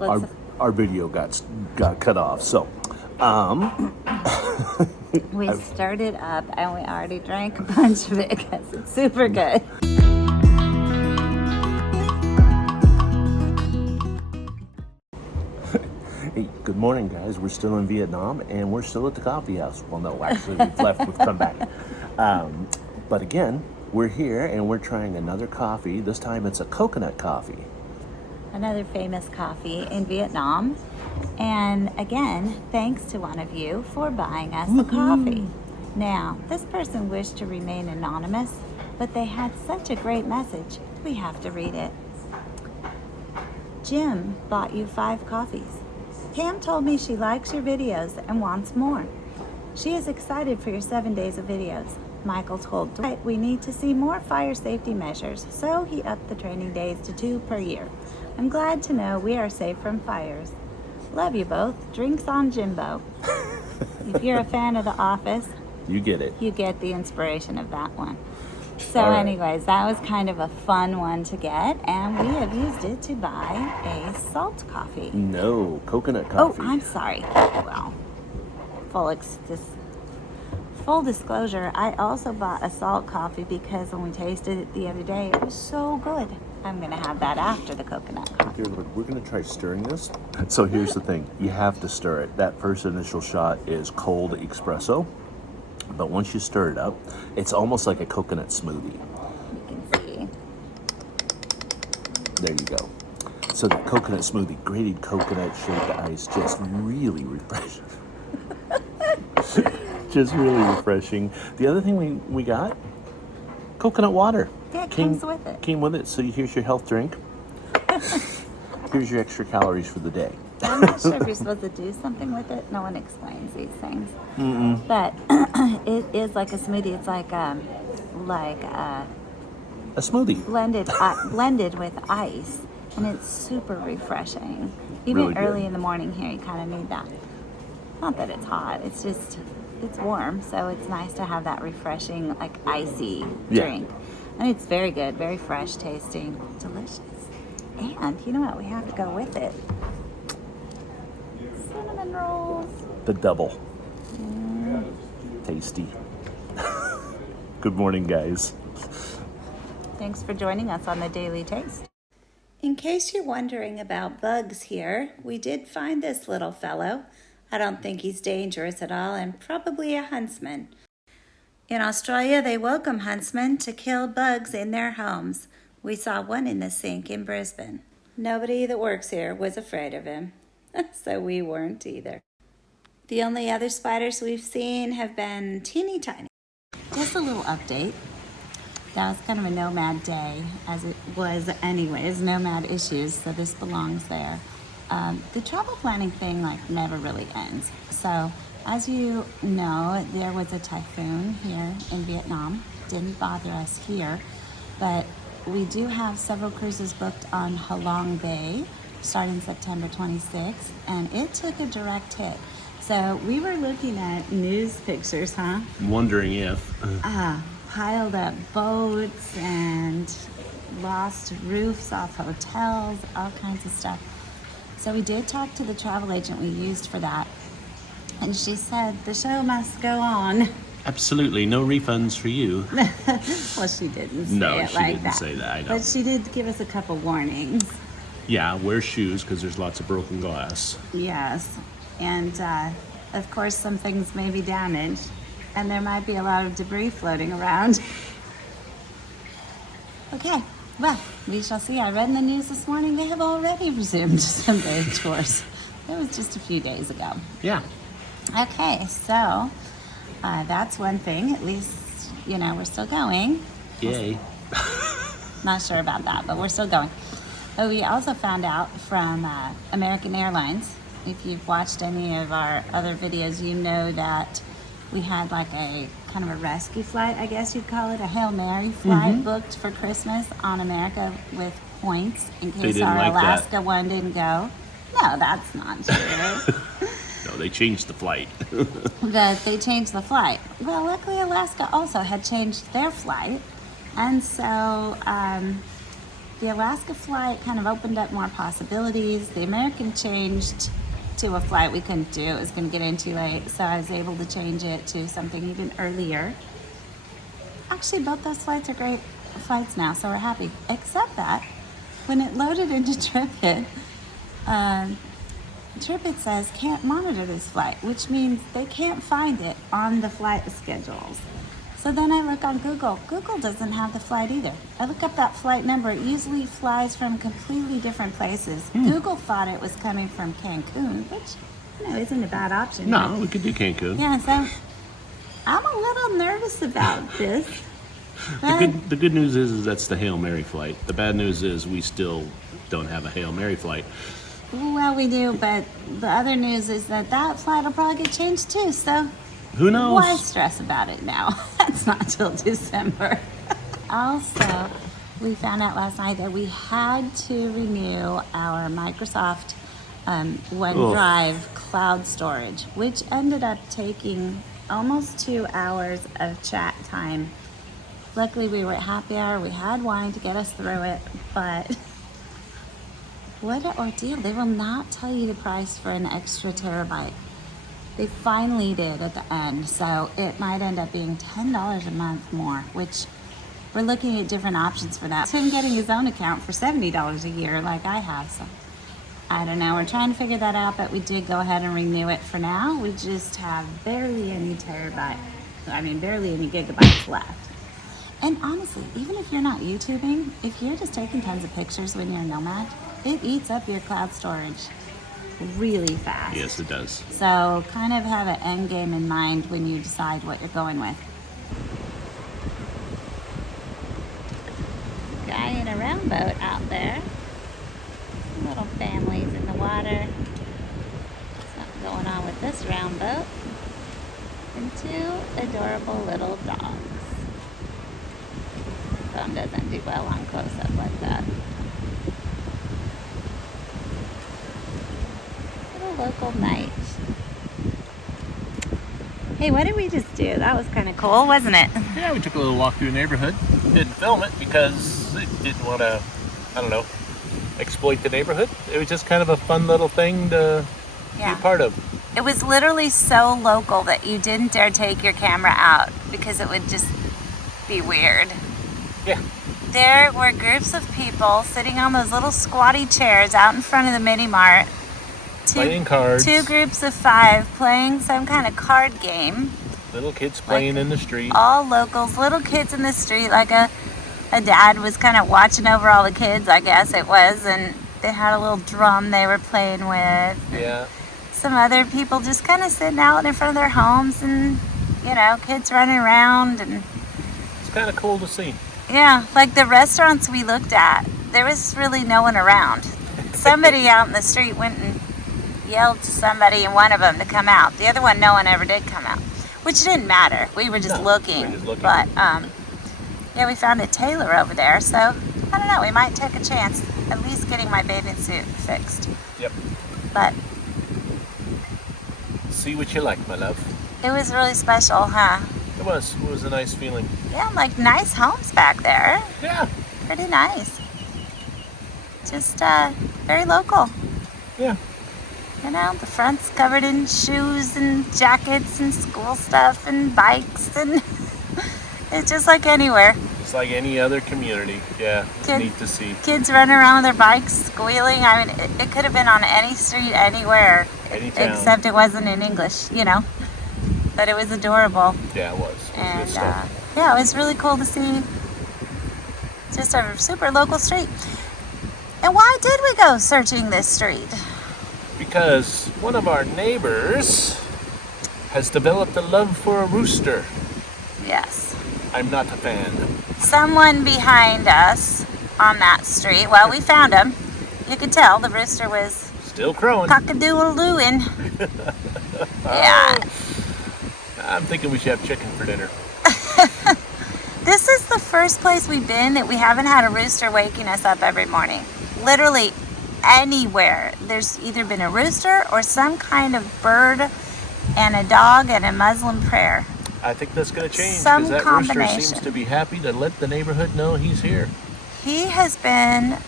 our video got cut off. So, we started up and we already drank a bunch of it because it's super good. Hey, good morning, guys. We're still in Vietnam and we're still at the coffee house. Well, no, actually, we've left. We've come back. But again, we're here and we're trying another coffee. This time it's a coconut coffee. Another famous coffee in Vietnam. And again, thanks to one of you for buying us the coffee. Now, this person wished to remain anonymous, but they had such a great message, we have to read it. Jim bought you 5 coffees. Pam told me she likes your videos and wants more. She is excited for your 7 days of videos. Michael told Dwight we need to see more fire safety measures, so he upped the training days to 2 per year. I'm glad to know we are safe from fires. Love you both. Drinks on Jimbo. If you're a fan of The Office, you get it. You get the inspiration of that one. So right. Anyways, that was kind of a fun one to get, and we have used it to buy a salt coffee. No, coconut coffee. Oh, I'm sorry. Well, full disclosure, I also bought a salt coffee because when we tasted it the other day, it was so good. I'm going to have that after the coconut coffee. Here, look, we're going to try stirring this. So here's the thing. You have to stir it. That first initial shot is cold espresso. But once you stir it up, it's almost like a coconut smoothie. You can see. There you go. So the coconut smoothie, grated coconut, shaped ice, just really refreshing. Just really refreshing. The other thing we got, coconut water. Yeah, it comes with it. Came with it. So here's your health drink. Here's your extra calories for the day. I'm not sure if you're supposed to do something with it. No one explains these things. But it is like a smoothie. It's like a smoothie blended with ice, and it's super refreshing. Even really early good. in the morning here, you kind of need that. Not that it's hot. It's just it's warm, so it's nice to have that refreshing, like icy drink. And it's very good, very fresh tasting, delicious. And you know what? We have to go with it. Cinnamon rolls. The double. Tasty. Good morning, guys. Thanks for joining us on the Daily Taste. In case you're wondering about bugs here, we did find this little fellow. I don't think he's dangerous at all and probably a huntsman. In Australia, they welcome huntsmen to kill bugs in their homes. We saw one in the sink in Brisbane. Nobody that works here was afraid of him, so we weren't either. The only other spiders we've seen have been teeny tiny. Just a little update. That was kind of a nomad day, as it was anyways, nomad issues, so this belongs there. The travel planning thing never really ends. So as you know, there was a typhoon here in Vietnam. Didn't bother us here, but we do have several cruises booked on Ha Long Bay starting September 26th, and it took a direct hit. So we were looking at news pictures, Wondering if. Piled up boats and lost roofs off hotels, all kinds of stuff. So we did talk to the travel agent we used for that, and she said the show must go on. Absolutely, no refunds for you. Well, she didn't say it like that. No, she didn't say that, I know. But she did give us a couple warnings. Yeah, wear shoes because there's lots of broken glass. Yes, and of course some things may be damaged, and there might be a lot of debris floating around. Okay, well, we shall see. I read in the news this morning they have already resumed some day tours. It was just a few days ago. Yeah. Okay, so that's one thing. At least, we're still going. Yay. Not sure about that, but we're still going. But we also found out from American Airlines, if you've watched any of our other videos, you know that we had a kind of a rescue flight, I guess you'd call it, a Hail Mary flight booked for Christmas on America with points in case our Alaska one didn't go. No, that's not true. No, they changed the flight. That they changed the flight. Well, luckily Alaska also had changed their flight. And so The Alaska flight kind of opened up more possibilities. The American changed to a flight we couldn't do. It was going to get in too late, so I was able to change it to something even earlier. Actually, both those flights are great flights now, so we're happy. Except that when it loaded into TripIt, TripIt says can't monitor this flight, which means they can't find it on the flight schedules. So then I look on Google. Google doesn't have the flight either. I look up that flight number. It usually flies from completely different places. Google thought it was coming from Cancun, which, isn't a bad option. No, we could do Cancun. Yeah, so I'm a little nervous about this. The good news is that's the Hail Mary flight. The bad news is we still don't have a Hail Mary flight. Well, we do, but the other news is that flight will probably get changed too, so who knows? Why stress about it now? That's not till December. Also, we found out last night that we had to renew our Microsoft OneDrive cloud storage, which ended up taking almost 2 hours of chat time. Luckily, we were at happy hour. We had wine to get us through it, but what an ordeal. They will not tell you the price for an extra terabyte. They finally did at the end, so it might end up being $10 a month more, which we're looking at different options for that. Him getting his own account for $70 a year like I have, so I don't know. We're trying to figure that out, but we did go ahead and renew it for now. We just have barely any gigabytes left. And honestly, even if you're not YouTubing, if you're just taking tons of pictures when you're a nomad, it eats up your cloud storage really fast. Yes, it does. So kind of have an end game in mind when you decide what you're going with. Guy in a round boat out there. Little families in the water. Something going on with this round boat. And 2 adorable little dogs. Phone doesn't do well on close-up like that. Local night. Hey, what did we just do? That was kind of cool, wasn't it? Yeah, we took a little walk through the neighborhood. Didn't film it because it didn't want to, exploit the neighborhood. It was just kind of a fun little thing to be a part of. It was literally so local that you didn't dare take your camera out because it would just be weird. Yeah. There were groups of people sitting on those little squatty chairs out in front of the mini mart. Playing cards. 2 groups of 5 playing some kind of card game. Little kids playing in the street. All locals, little kids in the street, like a dad was kind of watching over all the kids, I guess it was, and they had a little drum they were playing with. Yeah. Some other people just kind of sitting out in front of their homes and, kids running around. And it's kind of cool to see. Yeah, like the restaurants we looked at, there was really no one around. Somebody out in the street went and yelled to somebody in one of them to come out. The other one, no one ever did come out, which didn't matter. We were just looking. But we found a tailor over there, so I don't know. We might take a chance, at least getting my bathing suit fixed. Yep. But see what you like, my love. It was really special, huh? It was. It was a nice feeling. Yeah, like nice homes back there. Yeah. Pretty nice. Just very local. Yeah. The front's covered in shoes and jackets and school stuff and bikes, and it's just like anywhere. It's like any other community. Yeah, it's neat to see. Kids running around with their bikes, squealing. I mean, it could have been on any street, anywhere. Any town. Except it wasn't in English, But it was adorable. Yeah, it was. It was And good stuff. it was really cool to see just a super local street. And why did we go searching this street? Because one of our neighbors has developed a love for a rooster. Yes. I'm not a fan. Someone behind us on that street, well, we found him. You could tell the rooster was Still crowing. cock-a-doodle-dooing. Yeah. I'm thinking we should have chicken for dinner. This is the first place we've been that we haven't had a rooster waking us up every morning. Literally anywhere. There's either been a rooster or some kind of bird and a dog and a Muslim prayer. I think that's going to change Some because that combination. rooster seems to be happy to let the neighborhood know he's here. He has been,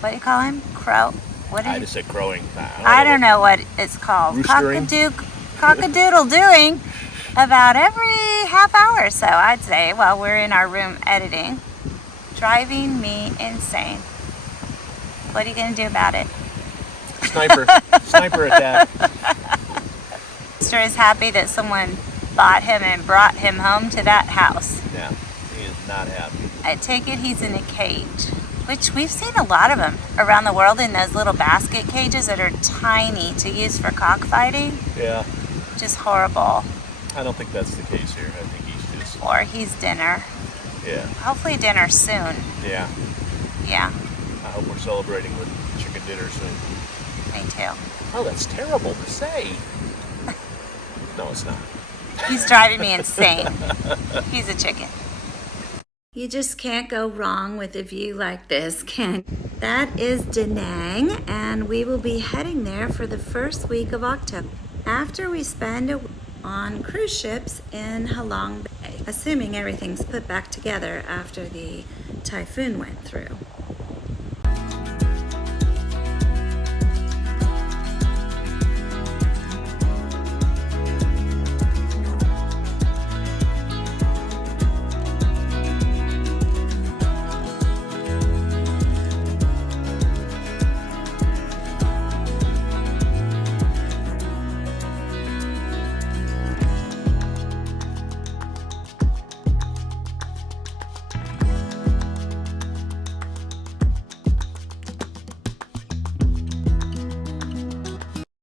what do you call him? I just said crowing. I don't know what it's called. Roostering? Cockadoodle doing about every half hour or so, I'd say, while we're in our room editing. Driving me insane. What are you going to do about it? Sniper attack. Mr. is happy that someone bought him and brought him home to that house. Yeah, he is not happy. I take it he's in a cage, which we've seen a lot of them around the world in those little basket cages that are tiny to use for cockfighting. Yeah. Just horrible. I don't think that's the case here. I think he's just... Or he's dinner. Yeah. Hopefully dinner soon. Yeah. Yeah. I hope we're celebrating with chicken dinner soon. Me too. Oh, that's terrible to say. No, it's not. He's driving me insane. He's a chicken. You just can't go wrong with a view like this, can you? That is Da Nang, and we will be heading there for the first week of October, after we spend a week on cruise ships in Halong Bay, assuming everything's put back together after the typhoon went through.